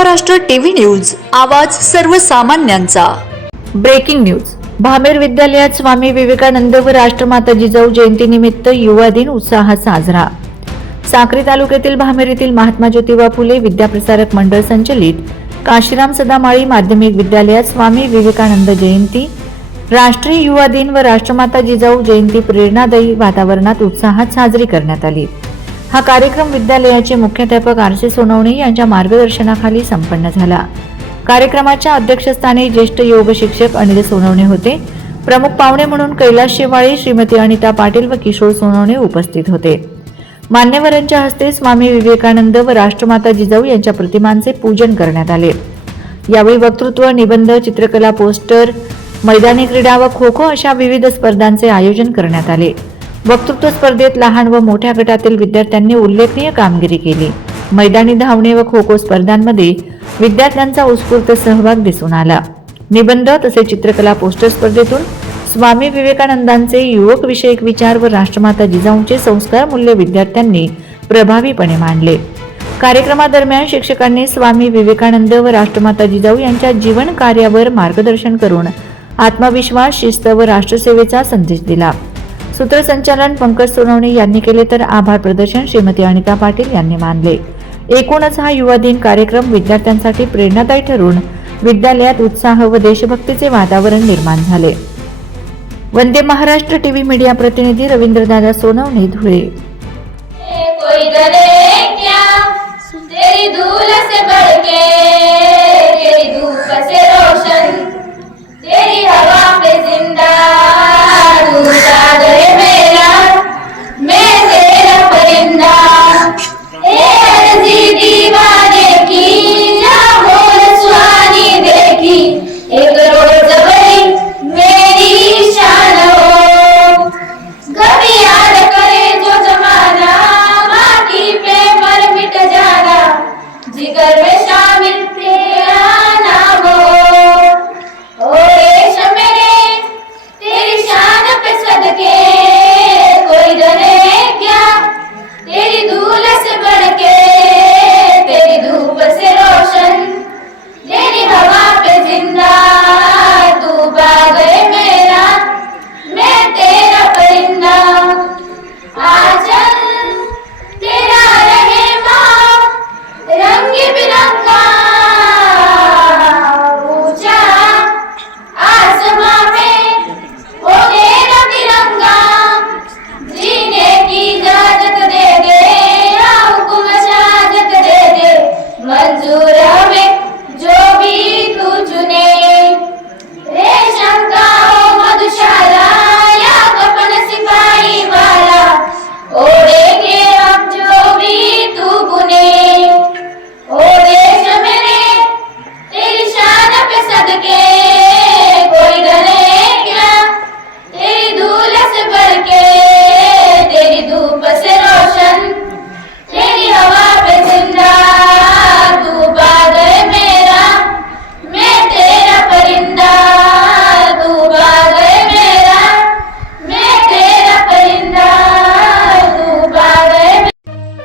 Maharashtra TV news, आवाज सर्वसामान्यांचा। Breaking news. Bhamer विद्यालयात स्वामी विवेकानंद व राष्ट्रमाता जिजाऊ जयंतीनिमित्त युवा दिन उत्साहात साजरा। साक्री तालुक्यातील भामेर येथील महात्मा ज्योतिबा फुले विद्याप्रसारक मंडळ संचलित काशीराम सदामाळी माध्यमिक विद्यालयात स्वामी विवेकानंद जयंती, राष्ट्रीय युवा दिन व राष्ट्रमाता जिजाऊ जयंती प्रेरणादायी वातावरणात उत्साहात साजरी करण्यात आली। हा कार्यक्रम विद्यालयाचे मुख्याध्यापक आर.सी. सोनवणे यांच्या मार्गदर्शनाखाली संपन्न झाला। कार्यक्रमाच्या अध्यक्षस्थानी ज्येष्ठ योग शिक्षक अनिल सोनवणे होते। प्रमुख पाहुणे म्हणून कैलास शेवाळे, श्रीमती अनिता पाटील व किशोर सोनवणे उपस्थित होते। मान्यवरांच्या हस्ते स्वामी विवेकानंद व राष्ट्रमाता जिजाऊ यांच्या प्रतिमांचे पूजन करण्यात आले। यावेळी वक्तृत्व, निबंध, चित्रकला, पोस्टर, मैदानी क्रीडा व खो खो अशा विविध स्पर्धांचे आयोजन करण्यात आले। वक्तृत्व स्पर्धेत लहान व मोठ्या गटातील विद्यार्थ्यांनी उल्लेखनीय कामगिरी केली। मैदानी धावणे व खो खो स्पर्धांमध्ये विद्यार्थ्यांचा उत्स्फूर्त सहभाग दिसून आला। निबंध तसेच चित्रकला पोस्टर स्पर्धेतून स्वामी विवेकानंदांचे युवक विषयक विचार व राष्ट्रमाता जिजाऊंचे संस्कार मूल्य विद्यार्थ्यांनी प्रभावीपणे मांडले। कार्यक्रमादरम्यान शिक्षकांनी स्वामी विवेकानंद व राष्ट्रमाता जिजाऊ यांच्या जीवन कार्यावर मार्गदर्शन करून आत्मविश्वास, शिस्त व राष्ट्रसेवेचा संदेश दिला। सूत्रसंचालन पंकज सोनवणे यांनी केले तर आभार प्रदर्शन श्रीमती अनिता पाटील यांनी मानले। एकूणच हा युवा दिन कार्यक्रम विद्यार्थ्यांसाठी प्रेरणादायी ठरून विद्यालयात उत्साह व देशभक्तीचे वातावरण निर्माण झाले। वंदे महाराष्ट्र टीव्ही मीडिया प्रतिनिधी रवींद्रदादा सोनवणे, धुळे।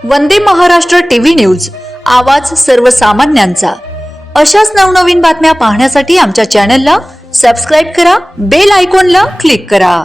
वंदे महाराष्ट्र टीव्ही न्यूज, आवाज सर्वसामान्यांचा। अशाच नवनवीन बातम्या पाहण्यासाठी आमच्या चॅनलला सबस्क्राइब करा, बेल आयकॉनला क्लिक करा।